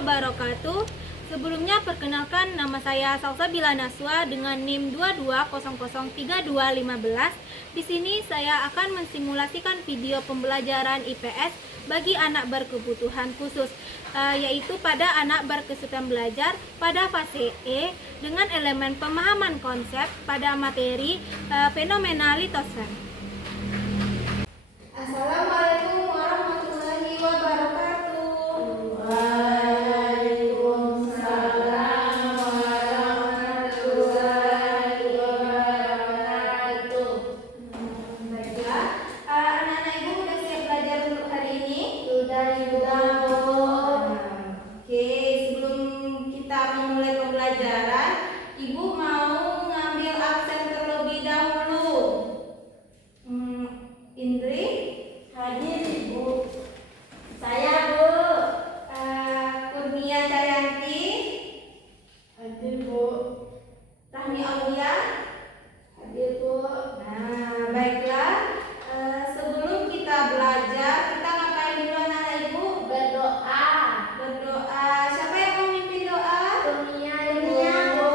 wabarakatuh. Sebelumnya perkenalkan, nama saya Salsabila Naswa dengan NIM 22003215. Di sini saya akan mensimulasikan video pembelajaran IPS bagi anak berkebutuhan khusus, yaitu pada anak berkesulitan belajar pada fase E dengan elemen pemahaman konsep pada materi fenomena litosfer. Assalamualaikum warahmatullahi wabarakatuh. Waalaikumsalam warahmatullahi wabarakatuh. Baiklah, anak-anak ibu sudah siap belajar untuk hari ini? Sudah juga, Bu. Oke, sebelum kita memulai pembelajaran, ibu mau ngambil absen terlebih dahulu. Indri? Hadir, Ibu. Saya, Bu. Kurnia Cayanti, Hadir, Bu. Rahmi Aulia. Hadir, Bu. Nah, baiklah. Sebelum kita belajar, kita ngapain dulu anak-anak ibu? Berdoa. Berdoa. Siapa yang mau mimpin doa? Kurnia, Bu.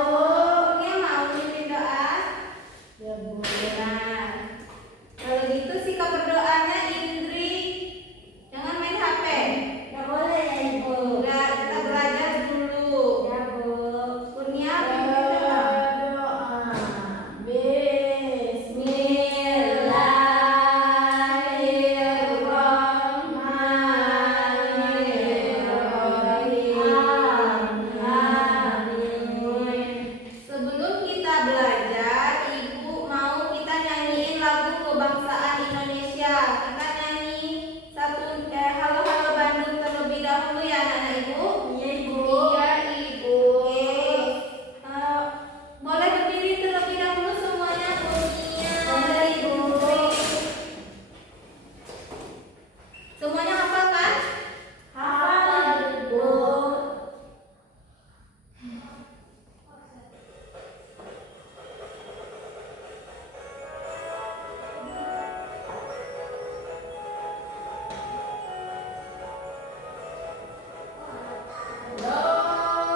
Kurnia mau mimpin doa? Ya, Bu. Nah, kalau gitu sikap berdoanya Indri. Jangan main HP. Nggak boleh ya, Ibu. Enggak, kita belajar dulu. Ya, Bu. Kurnia pimpin doa. Berdoa. Sebelum kita belajar, ibu mau kita nyanyiin lagu kebangsaan Indonesia. Kita nyanyi Halo Halo Bandung terlebih dahulu ya anak-anak ibu. Iya, Ibu. Iya ibu. Oke. Boleh berdiri terlebih dahulu semuanya. Boleh, Ibu. Semuanya hafal kan? Hafal, Ibu.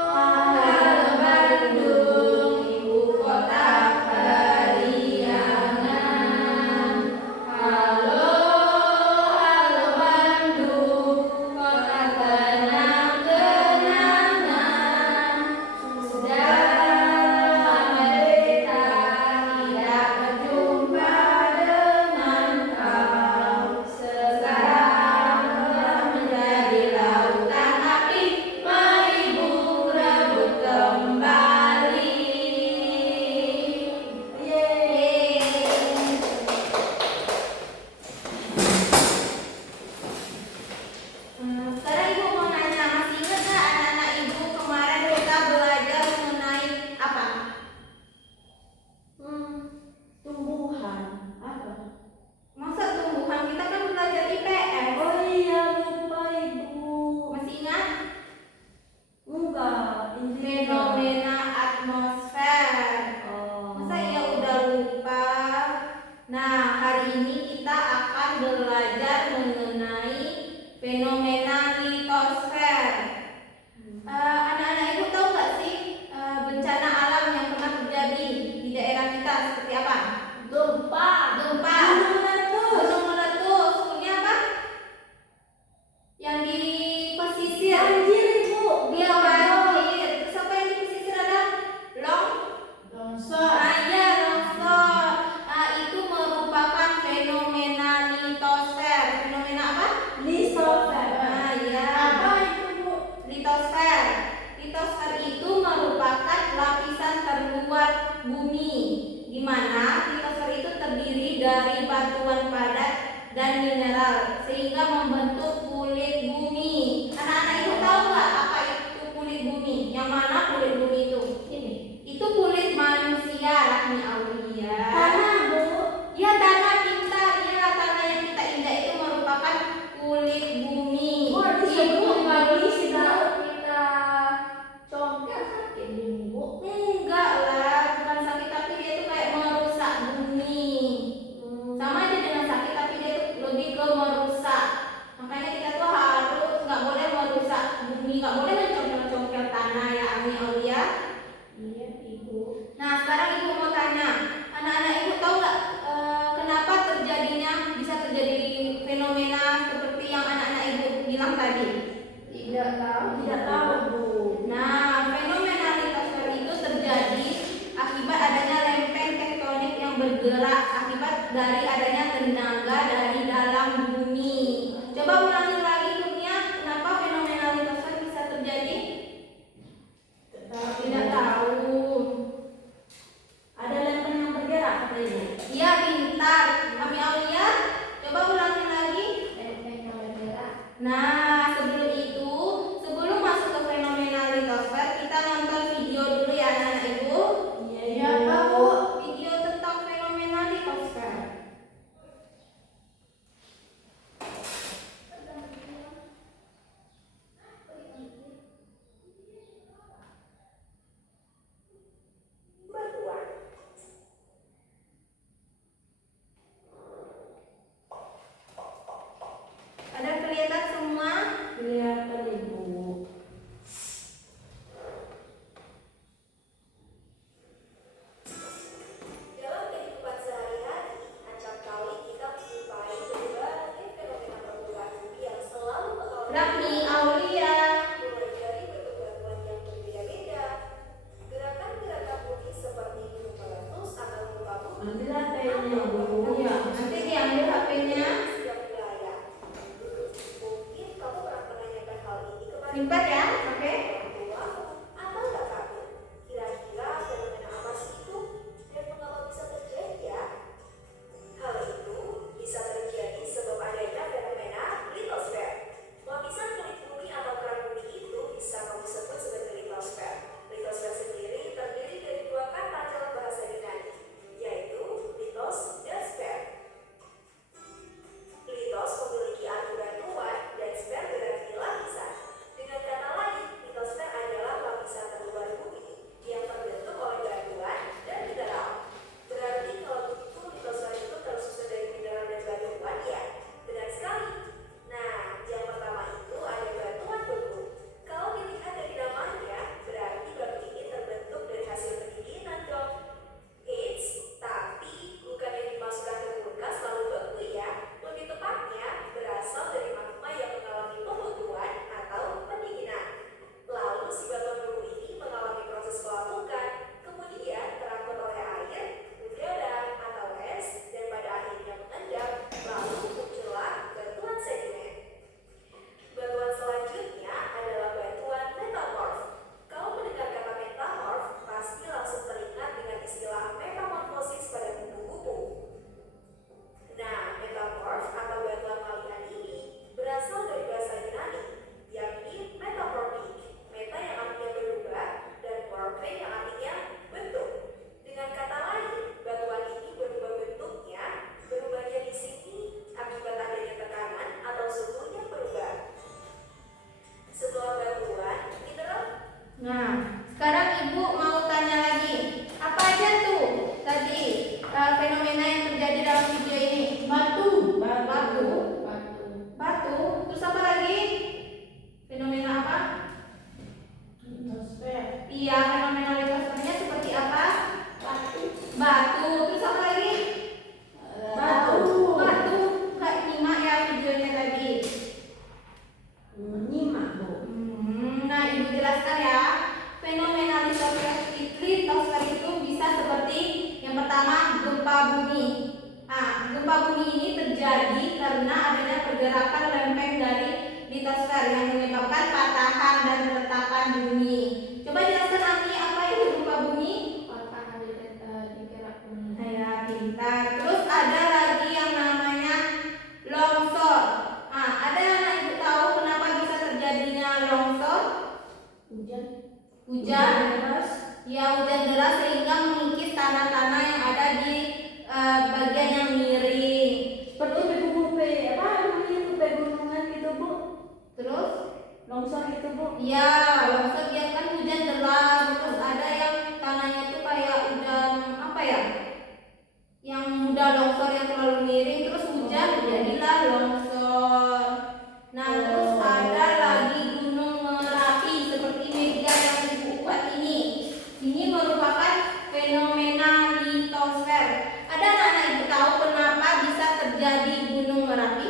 Halo Bandung, ibu kota periangan. Halo, halo Bandung, kota kenang-kenangan. Sudah lama kita tidak berjumpa dengan kau. Sekarang telah menjadi lautan api, mari bung rebut kembali. Yeay. Sekarang ibu mau nanya, masih ingat nggak anak-anak ibu kemarin kita belajar mengenai apa? Tumbuhan apa? Masa tumbuhan, kita kan belajar IPS. Oh iya, lupa, Ibu. Masih ingat? Enggak, ini Fenomena atmosfer. Oh. Masa ya udah lupa? Nah, hari ini kita akan belajar mengenai fenomena litosfer. Anak-anak ibu tahu nggak sih bencana alam yang pernah terjadi di daerah kita seperti apa? Gempa. Gempa. Gunung meletus. Kemudian apa? Yang di pesisir. Banjir, Ibu. Dia banjir. Terus apa yang di pesisir ada? Longsor. Longsor. Itu merupakan fenomena litosfer. Fenomena apa? Litosfer. Ya. Apa itu, Bu? Litosfer. Litosfer itu merupakan lapisan terluar bumi, di mana litosfer itu terdiri dari batuan padat dan mineral sehingga membentuk kulit bumi. Anak-anak itu tahu nggak apa itu kulit bumi? Yang mana kulit bumi itu? Ini. Itu kulit manusia, Rahmi Aulia. Tanah, Bu. Ya, tanah pintar. Ya, tanah yang kita injak itu merupakan kulit bumi. Oh, disebut Ibu nggak bisa. kalau kita congkel sakit ini, Bu. Enggak lah, bukan sakit, tapi dia itu kayak merusak bumi. Sama aja dengan sakit, tapi dia itu lebih ke merusak. Makanya kita tuh harus nggak boleh merusak bumi, nggak boleh mencongkel bilang tadi? Tidak tahu. Tidak tahu, Bu. Nah, fenomena litosfer itu terjadi akibat adanya lempeng tektonik yang bergerak akibat dari adanya tenaga dari dalam bumi. Coba ulangi lagi Kurnia, kenapa fenomena litosfer bisa terjadi? Tidak tahu. Ada lempeng yang bergerak katanya. Iya, pintar. Kami Aulia, coba ulangi lagi. Lempeng yang bergerak. Nah, sebelum masuk ke fenomena litosfer, kita nonton video dulu ya anak-anak ibu. Iya, Apa, Bu? Video tentang fenomena litosfer. Ada kelihatan semua? Kelihatan, Ibu. Dalam kehidupan sehari-hari, acap kali kita menjumpai berbagai fenomena permukaan bumi yang selalu mengalami Rafni, Aulia. mulai dari bentuk batuan yang berbeda-beda, gerakan-gerakan bumi seperti gunung meletus atau gempa bumi, Ambil HP-nya, Bu. Iya, nanti diambil HP-nya. setiap wilayah. Mungkin kamu pernah menanyakan hal ini kepada Simpan ya, oke? orang tua atau kakakmu. Kira-kira fenomena apa sih itu dan mengapa bisa terjadi ya? Hal itu bisa terjadi sebab adanya fenomena litosfer. Lapisan kulit bumi atau kerak bumi itu bisa kamu sebut sebagai litosfer. Litosfer sendiri terdiri dari dua kata dalam bahasa Yunani, yaitu litos dan sfer. Litos memiliki arti batuan dan sfer berarti lapisan. Dengan kata lain, litosfer adalah lapisan terluar bumi yang terbentuk oleh batuan dan mineral. Berarti kalau begitu litosfer itu tersusun dari mineral dan batuan ya? Benar sekali. Nah, yang pertama itu ada batuan beku. Kalau dilihat dari namanya, berarti batu ini terbentuk dari hasil pendinginan dong. Eits, tapi bukan yang dimasukkan ke kulkas lalu beku ya. Lebih tepatnya berasal dari magma yang mengalami pembutuhan atau pendinginan. Lalu si batuan beku ini mengalami proses pelapukan, kemudian terangkut oleh air, udara atau es, dan pada akhirnya mengendap, lalu muncullah batuan sedimen. Batuan selanjutnya adalah batuan metamorf. Kalau mendengar kata metamorf, pasti langsung teringat dengan istilah metamorfosis pada kupu-kupu. Nah, metamorf atau batuan malian ini berasal dari bahasa Yunani, yakni metamorphic. Meta yang artinya berubah dan morphe yang artinya bentuk. Dengan kata lain, batuan ini berubah bentuknya. Berubahnya di sini akibat adanya tekanan atau suhu yang berubah. Setelah batuan, mineral. Nah, sekarang Ibu mau tanya lagi. Apa aja tuh tadi fenomena yang terjadi dalam video ini? Batu. Batu. Batu. Batu. Terus apa lagi? Fenomena apa? Litosfer. Iya, fenomena litosfernya seperti apa? Batu. Batu. Terus apa lagi? Batu. Batu. Nggak nyimak ya videonya tadi. Menyimak, Bu. Nah, Ibu jelaskan ya. Fenomena litosfer itu bisa seperti yang pertama gempa bumi. Nah, gempa bumi ini terjadi karena adanya pergerakan lempeng dari litosfer yang menyebabkan patahan dan retakan bumi. Coba jelaskan Ani, apa itu gempa bumi? Patahan di kerak bumi. Nah, ya, pintar. Terus ada lagi yang namanya longsor. Nah, ada yang Ibu tahu kenapa bisa terjadinya longsor? Hujan. Hujan. deras. Ya, hujan deras sehingga mengikis tanah-tanah yang ada di bagian yang miring. Seperti kupe apa namanya, kupe gunungan gitu, Bu. Terus, Longsor gitu, Bu. ya longsor dia kan hujan deras. Terus ada yang tanahnya tuh kayak hujan apa ya? Yang mudah longsor yang terlalu miring. Terus hujan jadilah longsor. Nah, terus ada lagi gunung Merapi seperti media yang Ibu buat ini. Ini merupakan fenomena litosfer. Ada anak Ibu tahu kenapa bisa terjadi gunung Merapi?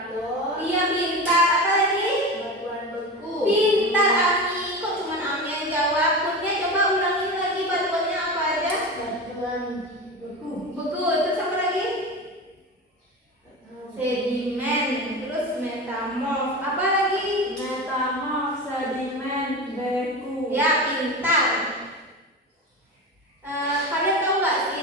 traktor, Iya pintar. Apa lagi? batuan beku, Pintar Ami. Kok cuma Ami yang jawab? Kurnia coba ulangin lagi batuannya apa aja? batuan beku, Beku. Terus apa lagi? Sedimen. Terus metamorf. Apa lagi? Metamorf, sedimen, beku. Ya pintar. Kalian tahu nggak sih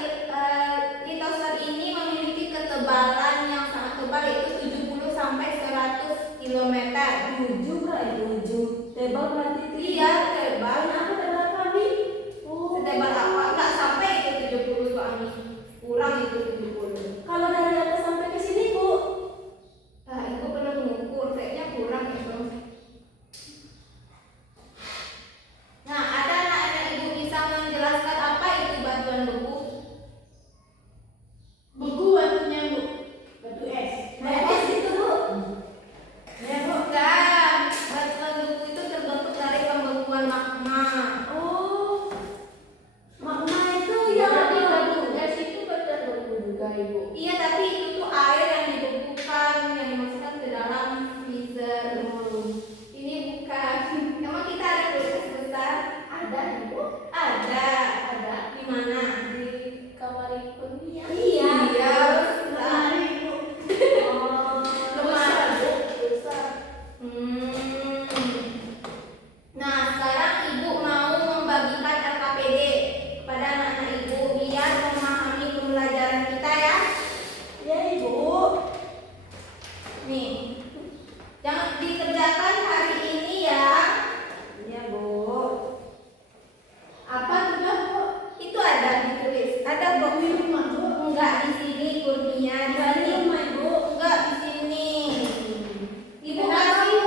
litosfer ini memiliki ketebalan yang sangat tebal yaitu 70 sampai 100 km. 7 nggak ya? 7. Tebal berarti Iya tebal. Kenapa tebal kami? Oh. Setebal apa? Nggak sampai itu 70 Pak Ami. Kurang itu 70. Kalau dari atas sampai ke sini, Bu. Ah, ibu belum mengukur, kayaknya kurang itu. Nah, ada anak-anak ibu bisa menjelaskan apa itu batuan beku? beku batunya bu, batu es. Es itu, Bu. Ya bukan, batuan beku itu terbentuk dari pembekuan magma. Oh. Magma itu Yang yang di apa, batu Bu? es itu batuan beku juga ibu. Iya, tapi itu tuh air yang dibekukan, yang dimasukkan ke dalam freezer. Ini bukan. Emang kita ada kulkas besar? Ada ibu, Ada. ada Di mana? di kamar Kurnia. Iya. Iya. Lemari, Bu. Oh. Besar bu, besar. Nah, sekarang ibu mau membagikan LKPD kepada anak-anak ibu biar memahami pembelajaran kita ya. Ya, Ibu. Nih, jangan dikerjakan hari ini ya. Iya, Bu. Apa tuh Bu? Itu ada ditulis. Ada kok. Di rumah bu, Enggak di sini Kurnia, di Di sini. rumah, Ibu. Enggak di sini. Ibu Kenapa, kasih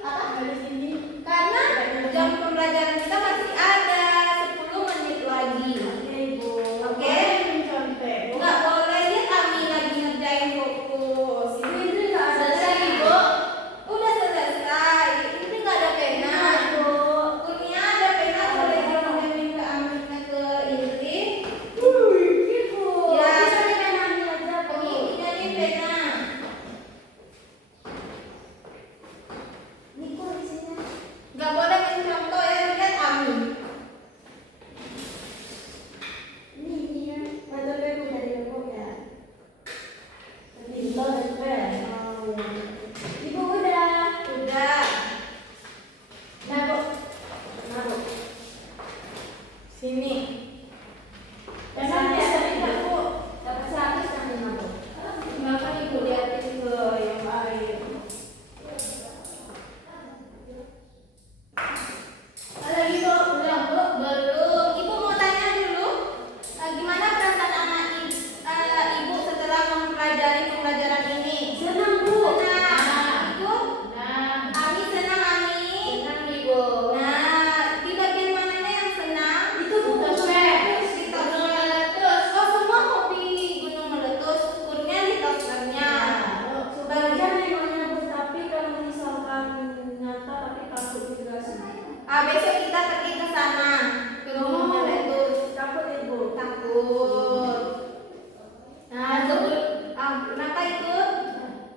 apa di sini? karena jam pembelajaran kita masih ada 10 menit lagi. Oke, Ibu. Oke? Mencontek bu. Enggak boleh lihat Ami lagi ngerjain fokus. Ibu ini nggak ada Selesai pena. ibu. Udah selesai. Ini nggak ada pena. Bu. Kurnia ada pena boleh dipinjemin ke Ami ke Indri. Ibu. Ya. Bisa dipenani aja, Bu. Ini pena. Ini kok isinya? Nggak boleh mencontoh ya lihat Ami. Ini ya. Ada beku dari beku ya. Pintar dan keren. Oh, ya. Ibu udah. Udah. Nah, Bu. Nah, Bu. Sini. Pesan ya, tapi nggak, Bu. Dapat 100 kan, Bu. Kenapa ibu liatin ke yang lain? Lagi Bu, udah Bu, belum. Ibu mau tanya dulu, gimana perasaan ibu setelah mempelajari pembelajaran ini? Senang, Bu. Senang. Ikut? Nah, Ami senang Ami. senang ibu. Nah, di bagian mananya yang senang? Itu Bu. Litosfer. Di Gunung topsnya. meletus. Oh, semua hobi gunung meletus. Kurnia di topsnya. Sebagian nengoknya, Bu, tapi kalau misalkan nyata tapi takut juga sih. Besok kita pergi ke sana, ke gunung meletus. Takut, Ibu. Takut. Nah, kenapa ikut?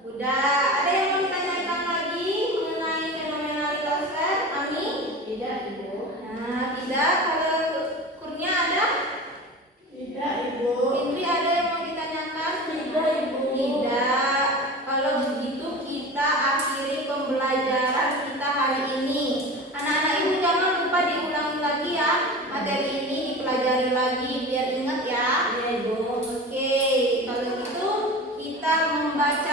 Udah. Ada yang mau ditanyakan lagi mengenai fenomena litosfer, Ami? Tidak ibu. Nah, tidak. Kalau Kurnia ada? Tidak ibu. Indri ada yang mau ditanyakan? Tidak, Ibu. Tidak. Kalau begitu kita akhiri pembelajaran kita hari ini. Anak-anak ibu jangan lupa diulangi lagi ya. Materi ini dipelajari lagi biar ingat ya. Iya, Ibu. Oke, kalau gitu kita membaca